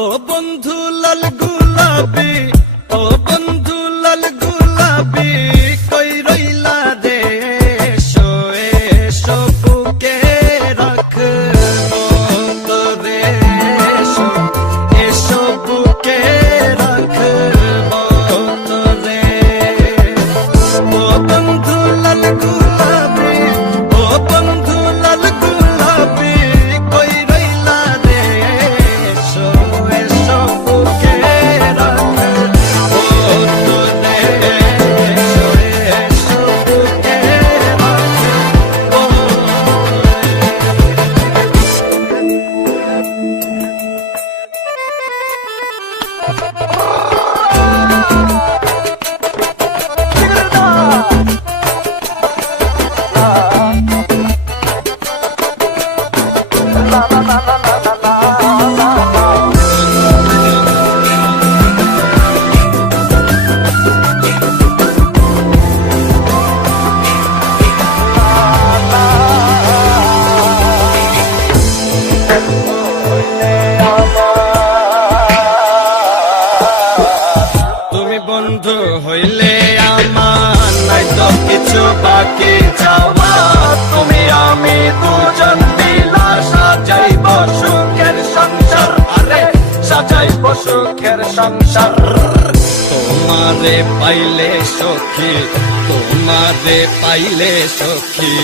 ও বন্ধু লাল গুলাবি, ও বন্ধু লাল গুলাবি, কই রইলা রে? এসো এসো বুকে রাখবো তোরে, এসো এসো বুকে রাখবো তোরে। ও বন্ধু লাল গুলাবি, ও বন্ধু লাল গুলাবি, কই রইলা রে? এসো এসো বুকে রাখবো তোরে, এসো এসো বুকে রাখবো। তুমি বন্ধু হইলে আমার নাই তো কিছু বাকি যাওয়া। তুমি আমি দুজন মিলা সাজাইব সুখের সংসার, আরে সাজাইব সুখের সংসার। তোমারে পাইলে সখী, তোমারে পাইলে সখী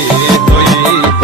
হইব